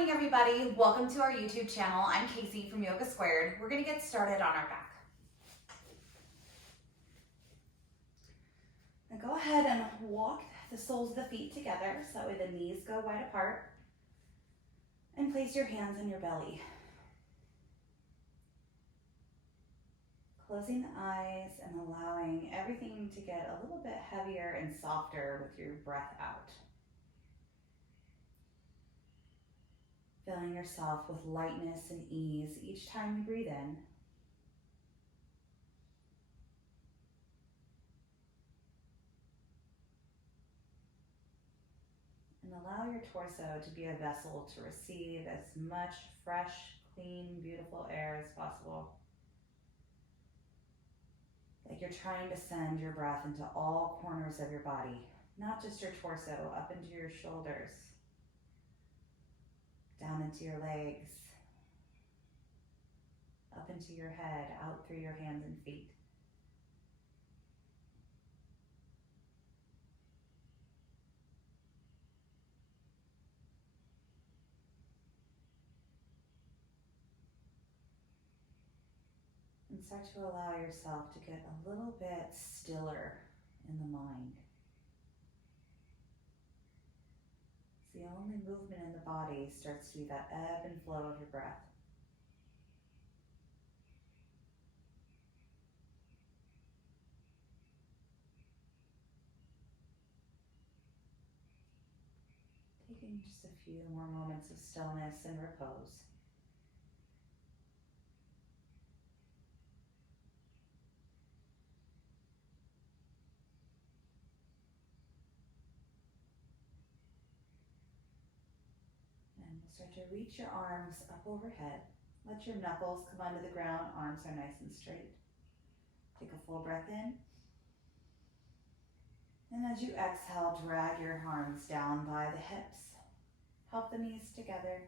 morning, everybody. Welcome to our YouTube channel. I'm Casey from Yoga Squared. We're going to get started on our back. Now go ahead and walk the soles of the feet together so that way the knees go wide apart. And place your hands on your belly. Closing the eyes and allowing everything to get a little bit heavier and softer with your breath out. Filling yourself with lightness and ease each time you breathe in. And allow your torso to be a vessel to receive as much fresh, clean, beautiful air as possible. Like you're trying to send your breath into all corners of your body, not just your torso, up into your shoulders, down into your legs, up into your head, out through your hands and feet. And start to allow yourself to get a little bit stiller in the mind. The only movement in the body starts to be that ebb and flow of your breath. Taking just a few more moments of stillness and repose. Start to reach your arms up overhead. Let your knuckles come onto the ground, arms are nice and straight. Take a full breath in. And as you exhale, drag your arms down by the hips. Help the knees together.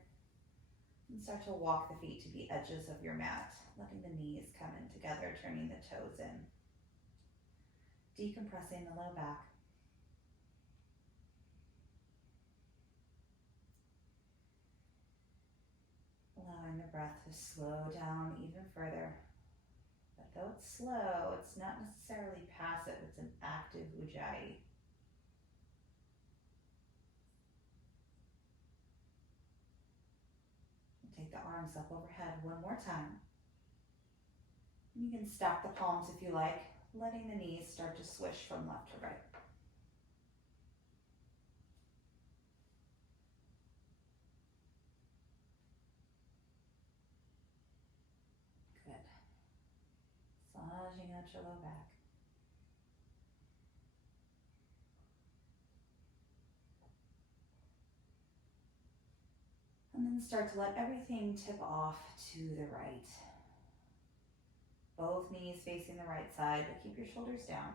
And start to walk the feet to the edges of your mat, letting the knees come in together, turning the toes in. Decompressing the low back. Allowing the breath to slow down even further. But though it's slow, it's not necessarily passive, it's an active ujjayi. Take the arms up overhead one more time. You can stack the palms if you like, letting the knees start to swish from left to right. Massaging out your low back. And then start to let everything tip off to the right. Both knees facing the right side, but keep your shoulders down.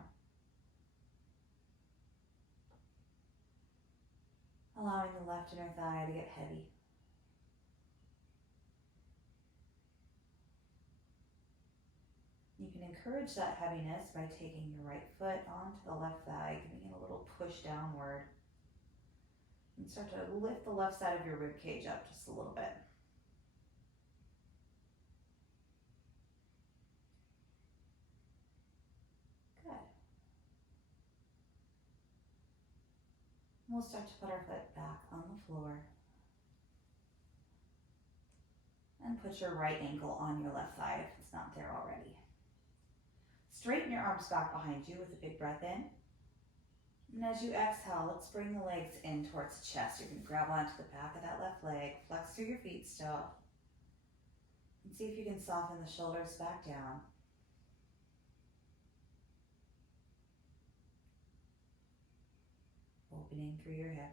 Allowing the left inner thigh to get heavy. You can encourage that heaviness by taking your right foot onto the left thigh, giving it a little push downward. And start to lift the left side of your rib cage up just a little bit. Good. We'll start to put our foot back on the floor. And put your right ankle on your left thigh if it's not there already. Straighten your arms back behind you with a big breath in. And as you exhale, let's bring the legs in towards the chest. You're going to grab onto the back of that left leg, flex through your feet still. And see if you can soften the shoulders back down. Opening through your hip.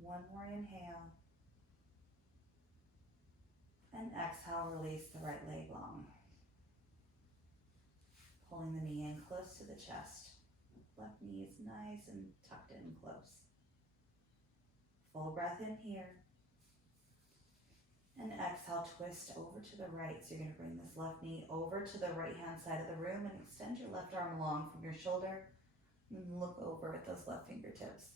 One more inhale. And exhale, release the right leg long. Pulling the knee in close to the chest. Left knee is nice and tucked in close. Full breath in here. And exhale, twist over to the right. So you're going to bring this left knee over to the right hand side of the room and extend your left arm along from your shoulder. And look over at those left fingertips.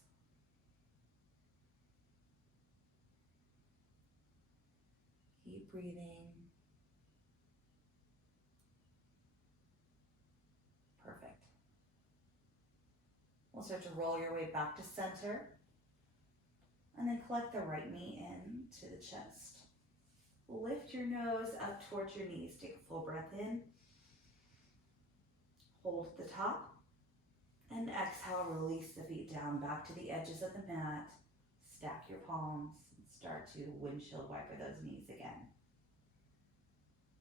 Keep breathing. Perfect. We'll start to roll your way back to center. And then collect the right knee in to the chest. Lift your nose up towards your knees. Take a full breath in. Hold at the top. And exhale, release the feet down back to the edges of the mat. Stack your palms and start to windshield wiper those knees again.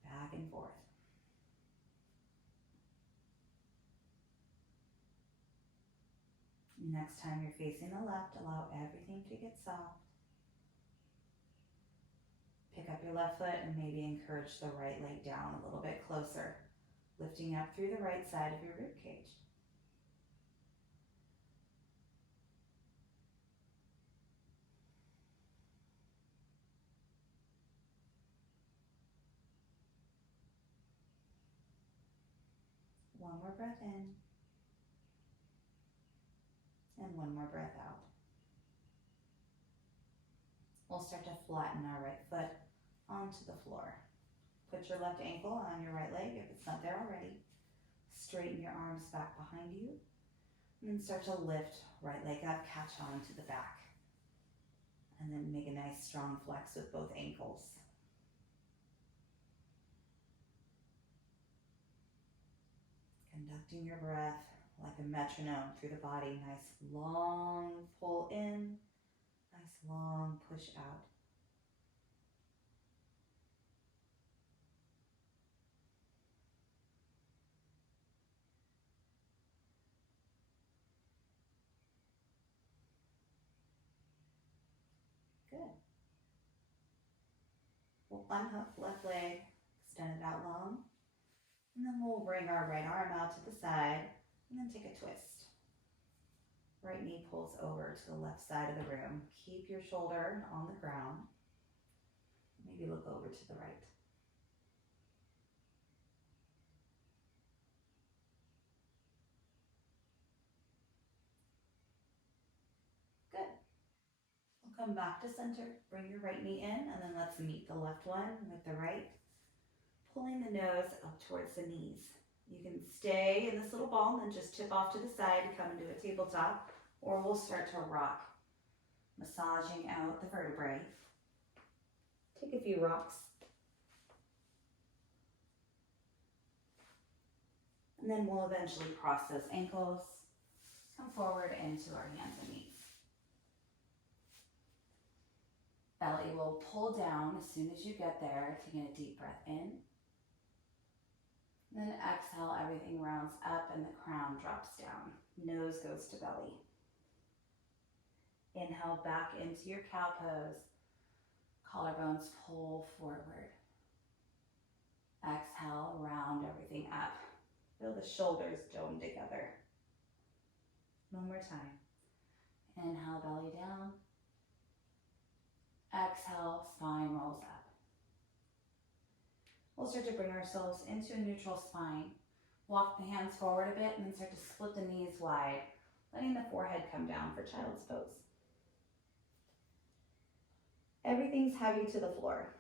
Back and forth. Next time you're facing the left, allow everything to get soft. Pick up your left foot and maybe encourage the right leg down a little bit closer, lifting up through the right side of your rib cage. One more breath in, and one more breath out. We'll start to flatten our right foot onto the floor. Put your left ankle on your right leg if it's not there already. Straighten your arms back behind you. And then start to lift right leg up, catch on to the back. And then make a nice strong flex with both ankles. Conducting your breath like a metronome through the body. Nice long pull in, nice long push out. Good. We'll unhook left leg, extend it out long. And then we'll bring our right arm out to the side and then take a twist. Right knee pulls over to the left side of the room. Keep your shoulder on the ground. Maybe look over to the right. Good. We'll come back to center. Bring your right knee in and then let's meet the left one with the right. Pulling the nose up towards the knees. You can stay in this little ball and then just tip off to the side and come into a tabletop, or we'll start to rock, massaging out the vertebrae. Take a few rocks. And then we'll eventually cross those ankles, come forward into our hands and knees. Belly will pull down as soon as you get there, taking a deep breath in. Then exhale, everything rounds up and the crown drops down. Nose goes to belly. Inhale back into your cow pose. Collarbones pull forward. Exhale, round everything up. Feel the shoulders dome together. One more time. Inhale, belly down. Exhale, spine rolls up. We'll start to bring ourselves into a neutral spine. Walk the hands forward a bit and then start to split the knees wide, letting the forehead come down for child's pose. Everything's heavy to the floor.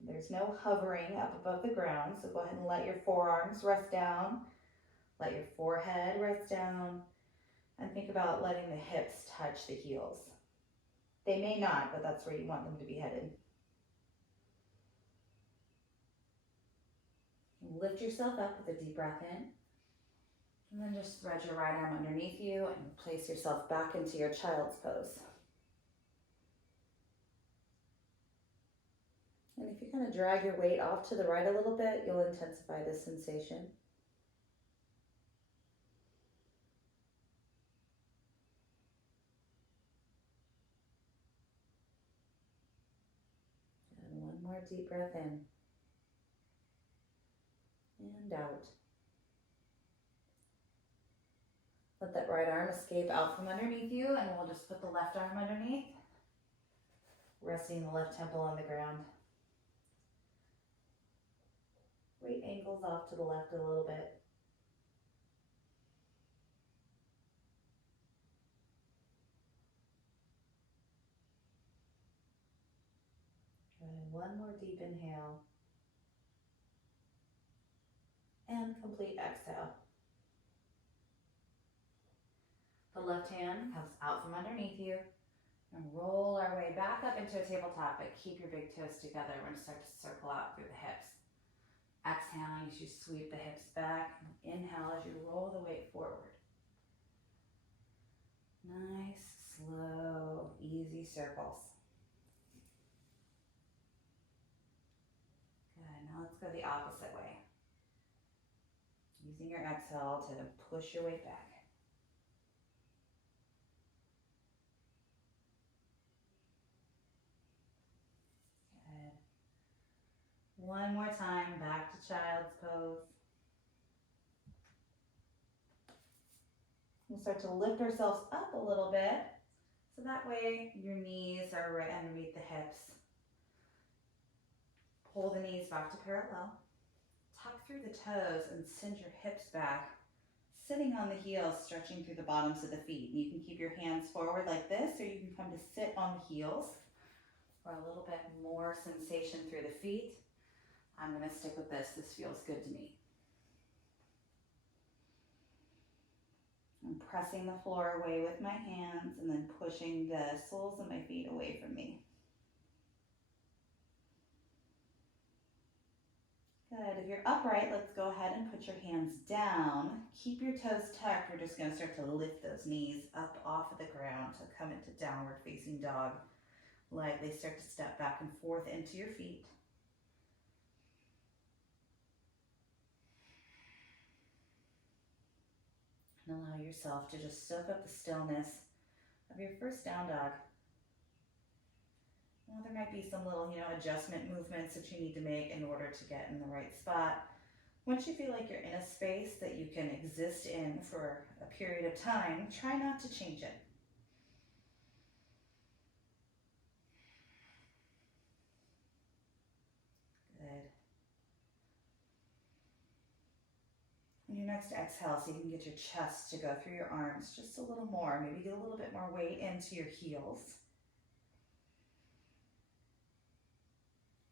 There's no hovering up above the ground, so go ahead and let your forearms rest down. Let your forehead rest down. And think about letting the hips touch the heels. They may not, but that's where you want them to be headed. Lift yourself up with a deep breath in. And then just thread your right arm underneath you and place yourself back into your child's pose. And if you kind of drag your weight off to the right a little bit, you'll intensify this sensation. And one more deep breath in. And out. Let that right arm escape out from underneath you, and we'll just put the left arm underneath. Resting the left temple on the ground. Right ankles off to the left a little bit. Good. One more deep inhale. And complete exhale. The left hand comes out from underneath you. And roll our way back up into a tabletop, but keep your big toes together. We're going to start to circle out through the hips. Exhaling as you sweep the hips back. Inhale as you roll the weight forward. Nice, slow, easy circles. Good. Now let's go the opposite way. Using your exhale to push your weight back. Good. One more time, back to child's pose. We'll start to lift ourselves up a little bit, so that way your knees are right underneath the hips. Pull the knees back to parallel. Tuck through the toes and send your hips back. Sitting on the heels, stretching through the bottoms of the feet. You can keep your hands forward like this, or you can come to sit on the heels for a little bit more sensation through the feet. I'm going to stick with this. This feels good to me. I'm pressing the floor away with my hands and then pushing the soles of my feet away from me. Good. If you're upright, let's go ahead and put your hands down. Keep your toes tucked. We're just going to start to lift those knees up off of the ground to come into downward facing dog. Lightly start to step back and forth into your feet. And allow yourself to just soak up the stillness of your first down dog. Well, there might be some little, adjustment movements that you need to make in order to get in the right spot. Once you feel like you're in a space that you can exist in for a period of time, try not to change it. Good. On your next exhale, so you can get your chest to go through your arms just a little more. Maybe get a little bit more weight into your heels.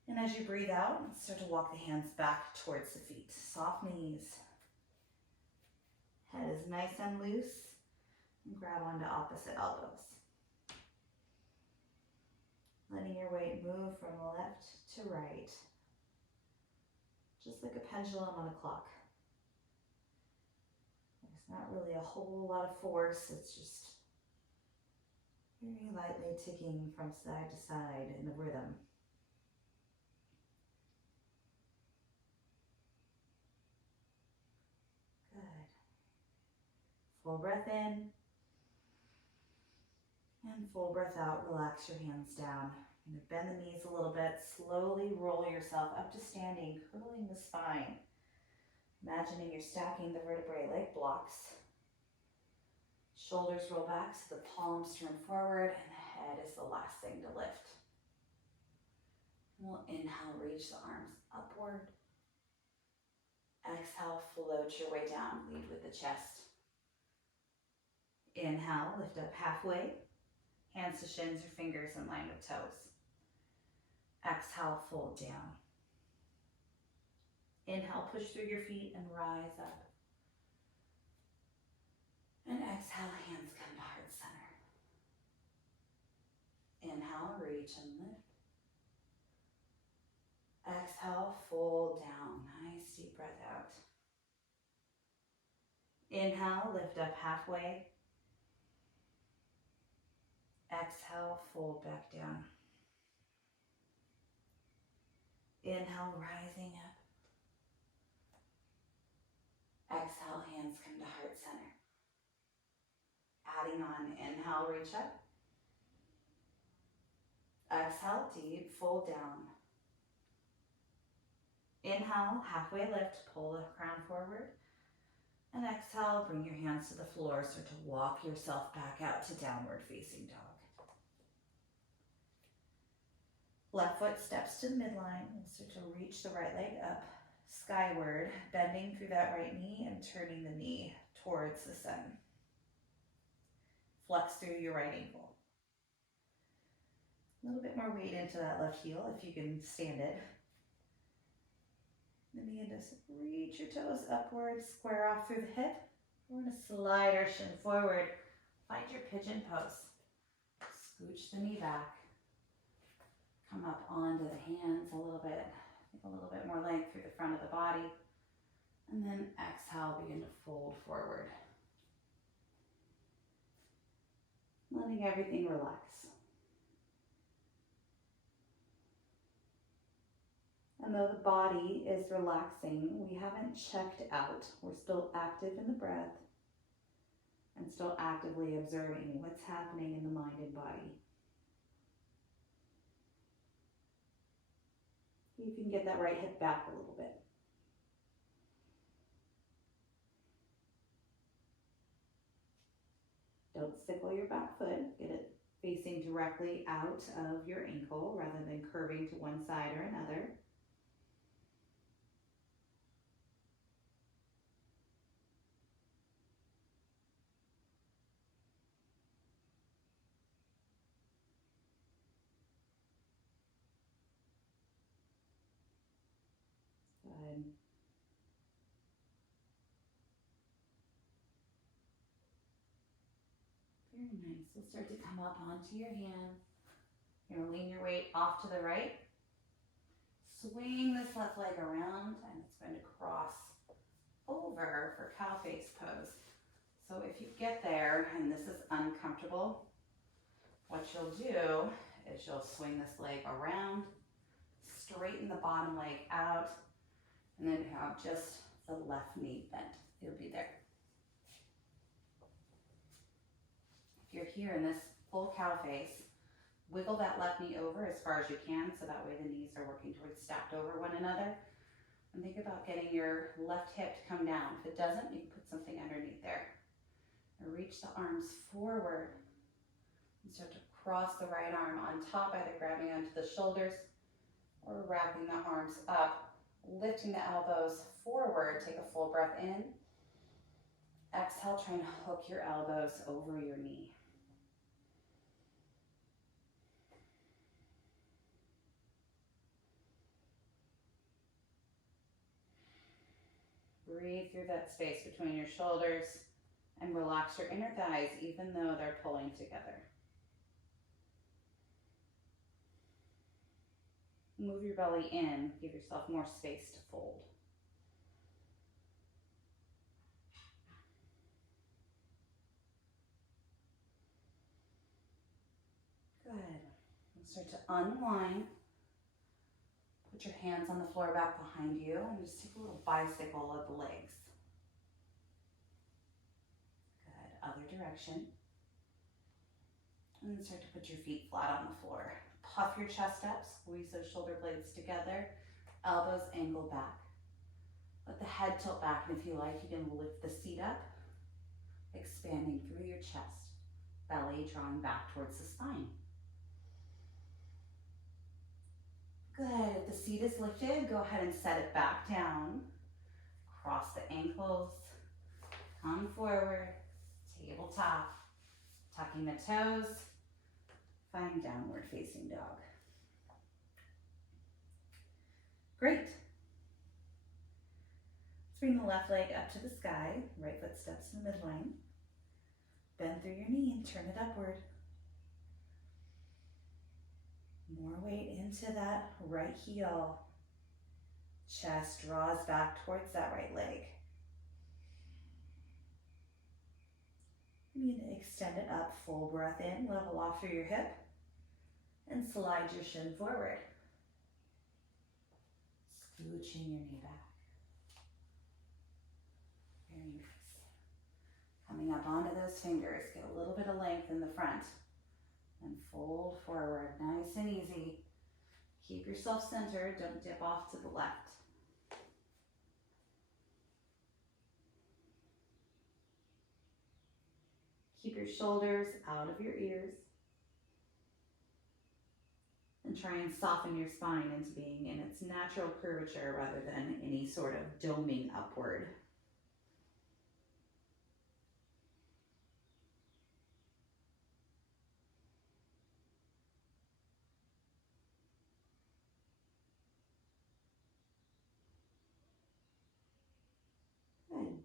And as you breathe out, start to walk the hands back towards the feet. Soft knees. Head is nice and loose. And grab onto opposite elbows. Letting your weight move from left to right. Just like a pendulum on a clock. There's not really a whole lot of force. It's just very lightly ticking from side to side in a rhythm. Full breath in and full breath out. Relax your hands down. You're going to bend the knees a little bit. Slowly roll yourself up to standing, curling the spine. Imagining you're stacking the vertebrae like blocks. Shoulders roll back so the palms turn forward and the head is the last thing to lift. And we'll inhale, reach the arms upward. Exhale, float your way down, lead with the chest. Inhale, lift up halfway. Hands to shins or fingers in line with toes. Exhale, fold down. Inhale, push through your feet and rise up. And exhale, hands come to heart center. Inhale, reach and lift. Exhale, fold down. Nice deep breath out. Inhale, lift up halfway. Exhale, fold back down. Inhale, rising up. Exhale, hands come to heart center. Adding on, inhale, reach up. Exhale, deep, fold down. Inhale, halfway lift, pull the crown forward. And exhale, bring your hands to the floor, start to walk yourself back out to downward facing dog. Left foot steps to the midline and start to reach the right leg up skyward, bending through that right knee and turning the knee towards the sun. Flex through your right ankle. A little bit more weight into that left heel if you can stand it. Then begin to reach your toes upward, square off through the hip. We're going to slide our shin forward. Find your pigeon pose. Scooch the knee back. Come up onto the hands a little bit more length through the front of the body. And then exhale, begin to fold forward. Letting everything relax. And though the body is relaxing, we haven't checked out. We're still active in the breath and still actively observing what's happening in the mind and body. You can get that right hip back a little bit. Don't sickle your back foot. Get it facing directly out of your ankle rather than curving to one side or another. Good. Very nice. We'll start to come up onto your hands. You're going to lean your weight off to the right. Swing this left leg around and it's going to cross over for cow face pose. So if you get there and this is uncomfortable, what you'll do is you'll swing this leg around, straighten the bottom leg out, and then have just the left knee bent. You'll be there. If you're here in this full cow face, wiggle that left knee over as far as you can so that way the knees are working towards stacked over one another. And think about getting your left hip to come down. If it doesn't, you can put something underneath there. And reach the arms forward and start to cross the right arm on top, either grabbing onto the shoulders or wrapping the arms up, lifting the elbows forward. Take a full breath in. Exhale, try and hook your elbows over your knee. Breathe through that space between your shoulders and relax your inner thighs even though they're pulling together. Move your belly in, give yourself more space to fold. Good. And start to unwind. Put your hands on the floor back behind you and just take a little bicycle of the legs. Good. Other direction. And then start to put your feet flat on the floor. Puff your chest up, squeeze those shoulder blades together, elbows angle back. Let the head tilt back, and if you like, you can lift the seat up, expanding through your chest, belly drawing back towards the spine. Good. If the seat is lifted, go ahead and set it back down. Cross the ankles, come forward, tabletop, tucking the toes, find downward facing dog. Great. Let's bring the left leg up to the sky, right foot steps in the midline. Bend through your knee and turn it upward. More weight into that right heel. Chest draws back towards that right leg. You need to extend it up, full breath in, level off through your hip, and slide your shin forward. Scooching your knee back. Very nice. Coming up onto those fingers, get a little bit of length in the front. And fold forward, nice and easy. Keep yourself centered, don't dip off to the left. Keep your shoulders out of your ears. And try and soften your spine into being in its natural curvature rather than any sort of doming upward. Good.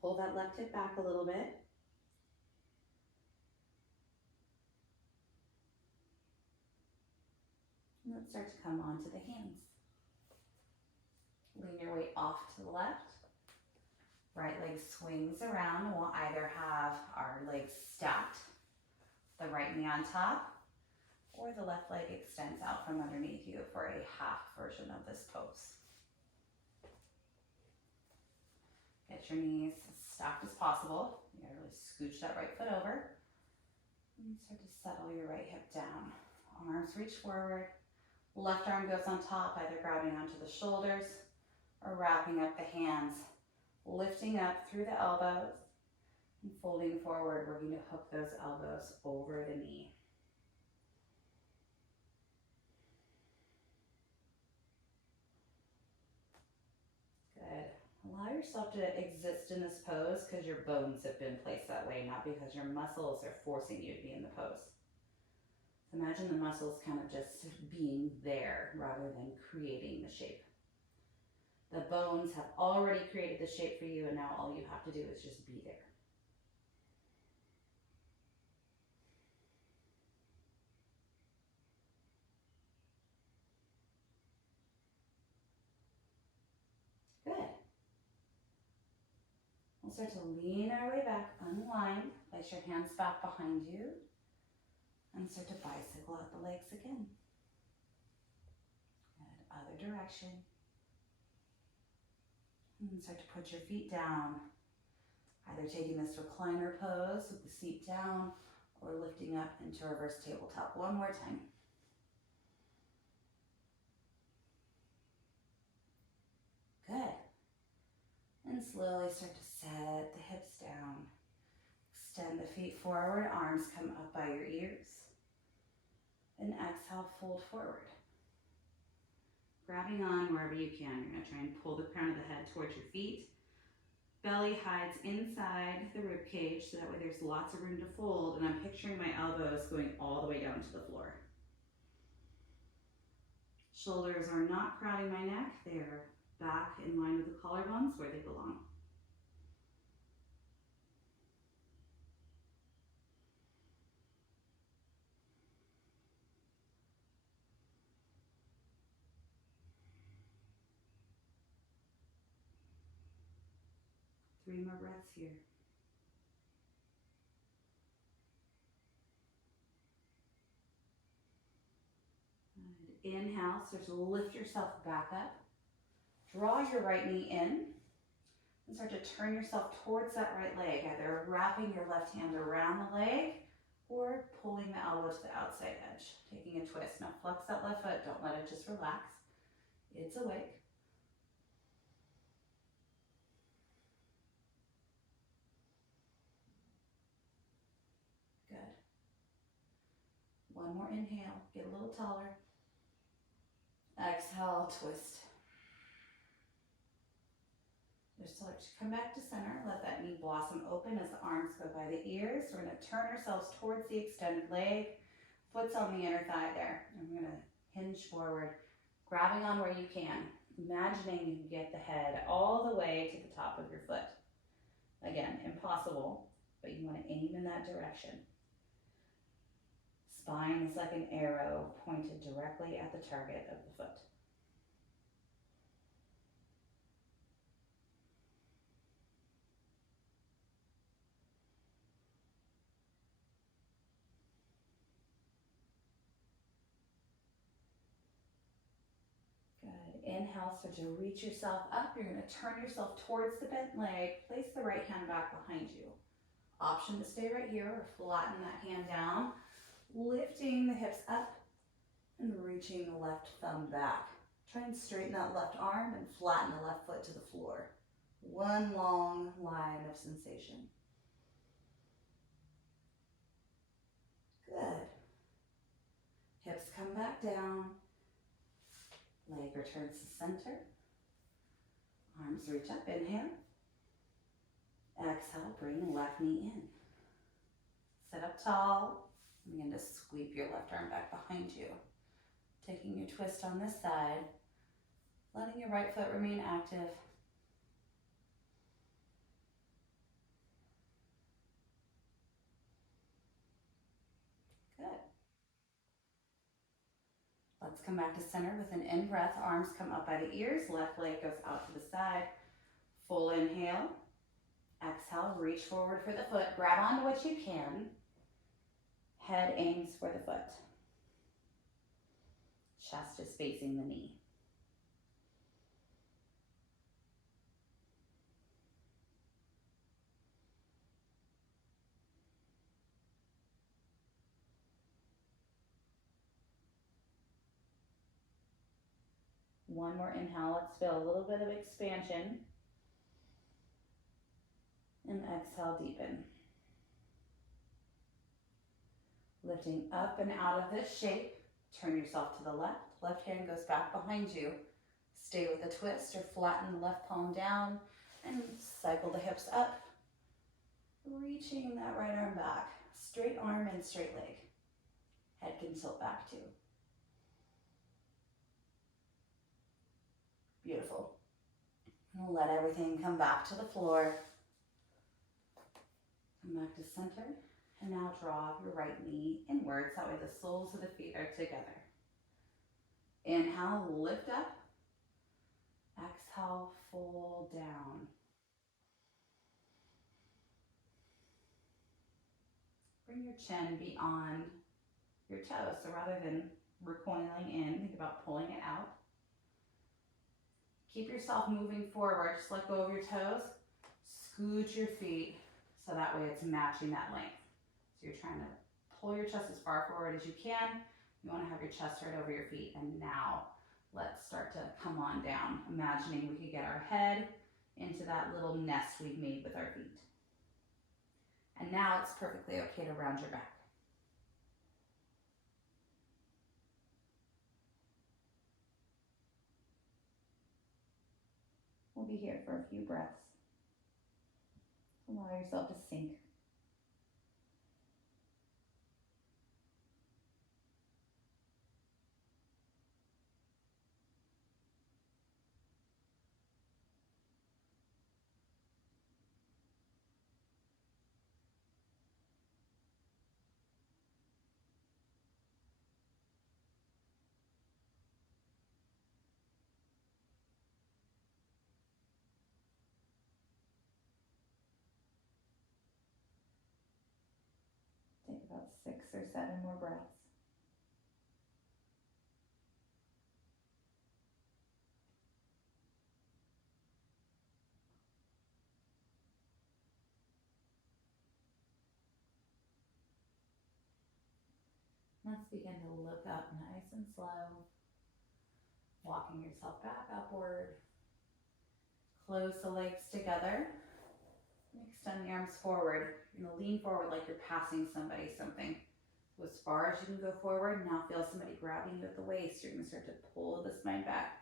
Pull that left hip back a little bit. And let's start to come onto the hands. Lean your weight off to the left. Right leg swings around. We'll either have our legs stacked, the right knee on top, or the left leg extends out from underneath you for a half version of this pose. Get your knees as stacked as possible. You gotta really scooch that right foot over. And start to settle your right hip down. Arms reach forward. Left arm goes on top, either grabbing onto the shoulders or wrapping up the hands, lifting up through the elbows and folding forward. We're going to hook those elbows over the knee. Good. Allow yourself to exist in this pose because your bones have been placed that way, not because your muscles are forcing you to be in the pose. So imagine the muscles kind of just being there rather than creating the shape. The bones have already created the shape for you, and now all you have to do is just be there. Good. We'll start to lean our way back, unwind, place your hands back behind you, and start to bicycle out the legs again. Good. Other direction. And start to put your feet down, either taking this recliner pose with the seat down or lifting up into reverse tabletop. One more time. Good. And slowly start to set the hips down. Extend the feet forward, arms come up by your ears. And exhale, fold forward. Grabbing on wherever you can. You're going to try and pull the crown of the head towards your feet. Belly hides inside the rib cage, so that way there's lots of room to fold. And I'm picturing my elbows going all the way down to the floor. Shoulders are not crowding my neck. They are back in line with the collarbones where they belong. Three more breaths here. Good. Inhale, start to lift yourself back up. Draw your right knee in and start to turn yourself towards that right leg, either wrapping your left hand around the leg or pulling the elbow to the outside edge, taking a twist. Now flex that left foot, don't let it just relax. It's awake. Good. One more inhale, get a little taller. Exhale, twist. Just start to come back to center. Let that knee blossom open as the arms go by the ears. We're going to turn ourselves towards the extended leg. Foot's on the inner thigh there. And we're going to hinge forward, grabbing on where you can. Imagining you can get the head all the way to the top of your foot. Again, impossible, but you want to aim in that direction. Spine is like an arrow pointed directly at the target of the foot. Good. Inhale, start to reach yourself up. You're going to turn yourself towards the bent leg. Place the right hand back behind you. Option to stay right here or flatten that hand down. Lifting the hips up and reaching the left thumb back. Try and straighten that left arm and flatten the left foot to the floor. One long line of sensation. Good. Hips come back down. Leg returns to center. Arms reach up, inhale. Exhale, bring left knee in. Sit up tall. Begin to sweep your left arm back behind you. Taking your twist on this side. Letting your right foot remain active. Good. Let's come back to center with an in-breath. Arms come up by the ears. Left leg goes out to the side. Full inhale. Exhale, reach forward for the foot. Grab onto what you can. Head aims for the foot. Chest is facing the knee. One more inhale. Let's feel a little bit of expansion. And exhale, deepen. Lifting up and out of this shape. Turn yourself to the left. Left hand goes back behind you. Stay with the twist or flatten the left palm down and cycle the hips up. Reaching that right arm back. Straight arm and straight leg. Head can tilt back too. Beautiful. And let everything come back to the floor. Come back to center. And now draw your right knee inwards. That way the soles of the feet are together. Inhale, lift up. Exhale, fold down. Bring your chin beyond your toes. So rather than recoiling in, think about pulling it out. Keep yourself moving forward. Just let go of your toes. Scoot your feet so that way it's matching that length. So you're trying to pull your chest as far forward as you can. You want to have your chest right over your feet. And now let's start to come on down. Imagining we could get our head into that little nest we've made with our feet. And now it's perfectly okay to round your back. We'll be here for a few breaths. Allow yourself to sink. Take about 6 or 7 more breaths. Let's begin to look up nice and slow. Walking yourself back upward. Close the legs together. Extend the arms forward. You're going to lean forward like you're passing somebody something. So as far as you can go forward, now feel somebody grabbing you at the waist. You're going to start to pull the spine back.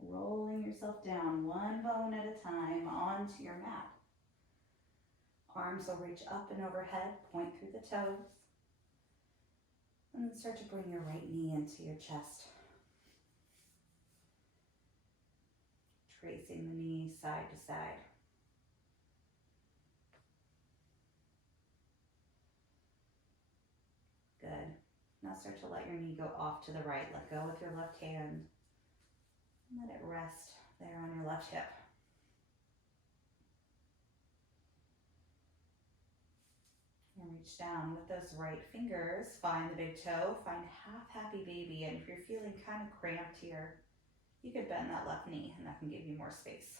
Rolling yourself down one bone at a time onto your mat. Arms will reach up and overhead, point through the toes. And then start to bring your right knee into your chest. Tracing the knee side to side. Good. Now start to let your knee go off to the right. Let go with your left hand. Let it rest there on your left hip. And reach down with those right fingers. Find the big toe. Find half happy baby. And if you're feeling kind of cramped here, you could bend that left knee and that can give you more space.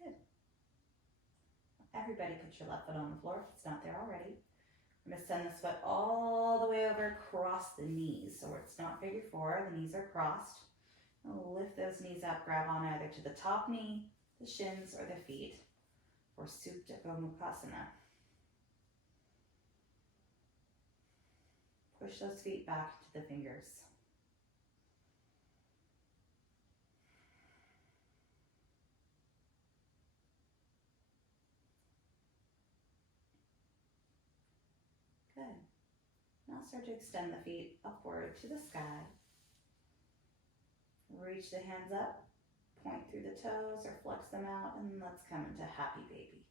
Good. Everybody put your left foot on the floor if it's not there already. I'm going to send this foot all the way over across the knees. So it's not figure 4, the knees are crossed. Lift those knees up, grab on either to the top knee, the shins, or the feet for Supine. Push those feet back to the fingers. Good. Now start to extend the feet upward to the sky. Reach the hands up, point through the toes or flex them out, and let's come into happy baby.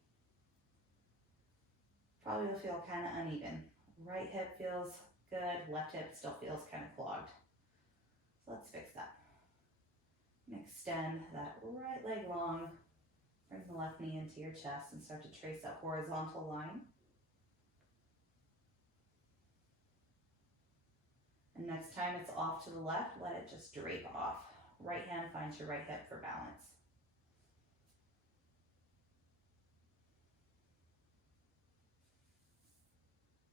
Probably will feel kind of uneven. Right hip feels good, left hip still feels kind of clogged. So let's fix that. And extend that right leg long. Bring the left knee into your chest and start to trace that horizontal line. And next time it's off to the left, let it just drape off. Right hand finds your right hip for balance.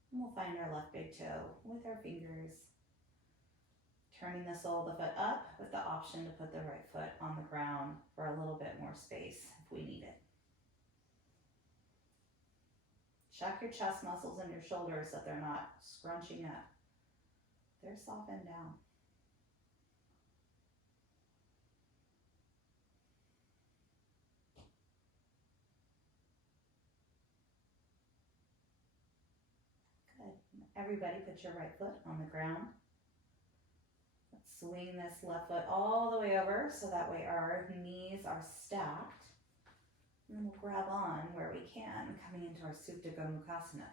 And we'll find our left big toe with our fingers. Turning the sole of the foot up with the option to put the right foot on the ground for a little bit more space if we need it. Check your chest muscles and your shoulders so that they're not scrunching up. They're softened down. Good. Everybody put your right foot on the ground. Let's swing this left foot all the way over so that way our knees are stacked. And then we'll grab on where we can, coming into our Supine.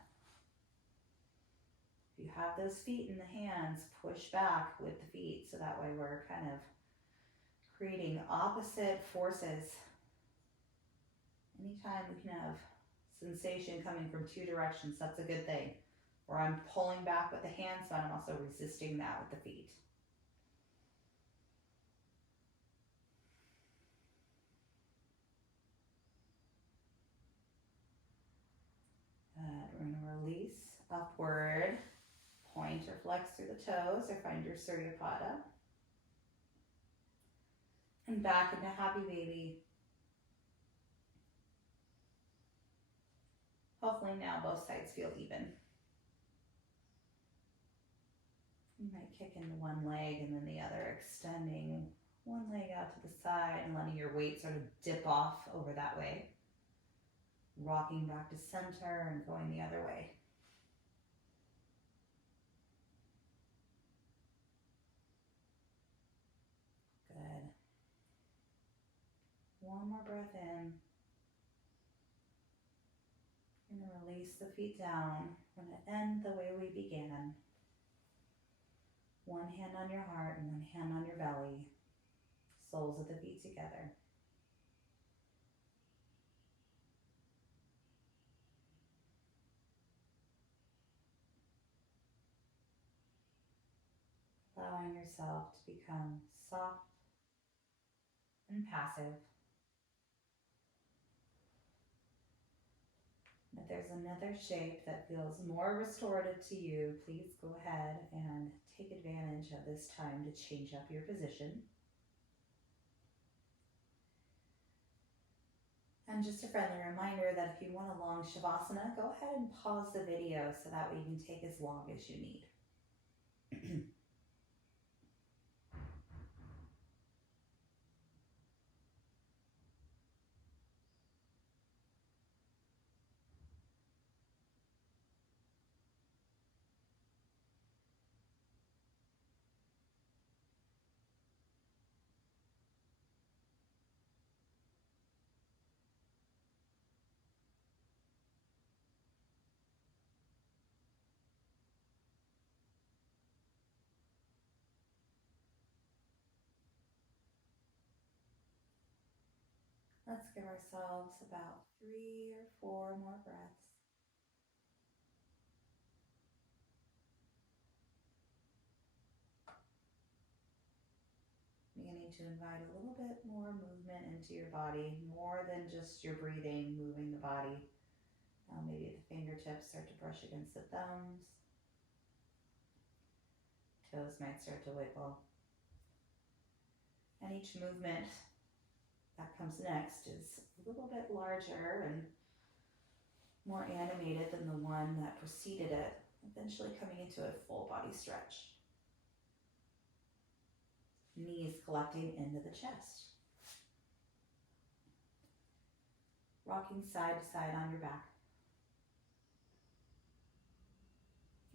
If you have those feet in the hands, push back with the feet so that way we're kind of creating opposite forces. Anytime we can have sensation coming from two directions, that's a good thing. Where I'm pulling back with the hands, but I'm also resisting that with the feet. Good. We're going to release upward. Point or flex through the toes or find your Surya Pada. And back into happy baby. Hopefully now both sides feel even. You might kick into one leg and then the other, extending one leg out to the side and letting your weight sort of dip off over that way. Rocking back to center and going the other way. Good. One more breath in. We're going to release the feet down. We're going to end the way we began. One hand on your heart and one hand on your belly. Soles of the feet together. Allowing yourself to become soft and passive. If there's another shape that feels more restorative to you, please go ahead and take advantage of this time to change up your position. And just a friendly reminder that if you want a long Savasana, go ahead and pause the video so that way you can take as long as you need. Let's give ourselves about 3 or 4 more breaths. Beginning to invite a little bit more movement into your body, more than just your breathing, moving the body. Now maybe the fingertips start to brush against the thumbs. Toes might start to wiggle. And each movement that comes next is a little bit larger and more animated than the one that preceded it, eventually coming into a full body stretch. Knees collecting into the chest. Rocking side to side on your back.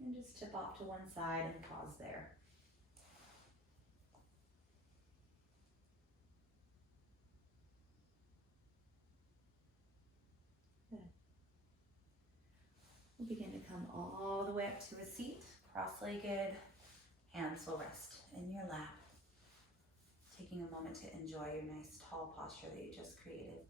And just tip off to one side and pause there. Good. We'll begin to come all the way up to a seat, cross-legged. Hands will rest in your lap. Taking a moment to enjoy your nice tall posture that you just created.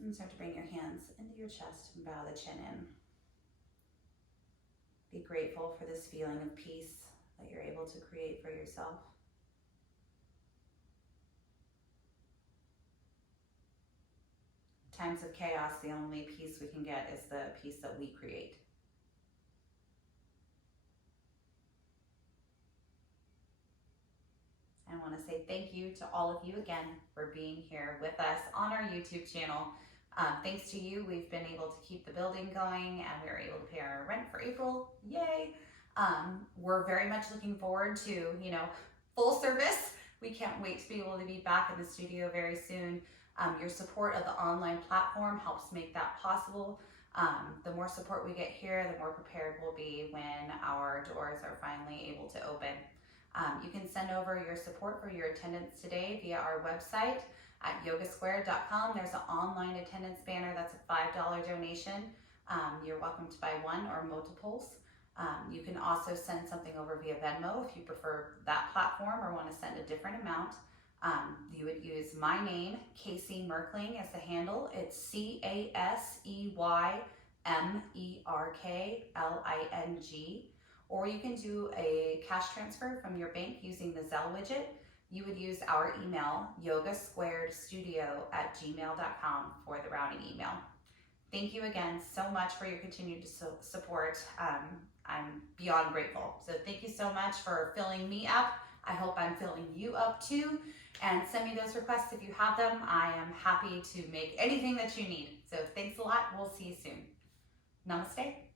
And start to bring your hands into your chest and bow the chin in. Be grateful for this feeling of peace that you're able to create for yourself. In times of chaos, the only peace we can get is the peace that we create. I want to say thank you to all of you again for being here with us on our YouTube channel. Thanks to you, we've been able to keep the building going and we were able to pay our rent for April. Yay! We're very much looking forward to, full service. We can't wait to be able to be back in the studio very soon. Your support of the online platform helps make that possible. The more support we get here, the more prepared we'll be when our doors are finally able to open. You can send over your support for your attendance today via our website at yogasquared.com. There's an online attendance banner. That's a $5 donation. You're welcome to buy one or multiples. You can also send something over via Venmo if you prefer that platform or want to send a different amount. You would use my name, Casey Merkling, as the handle. It's CASEYMERKLING. Or you can do a cash transfer from your bank using the Zelle widget. You would use our email, yogasquaredstudio@gmail.com for the routing email. Thank you again so much for your continued support. I'm beyond grateful. So thank you so much for filling me up. I hope I'm filling you up too. And send me those requests if you have them. I am happy to make anything that you need. So thanks a lot. We'll see you soon. Namaste.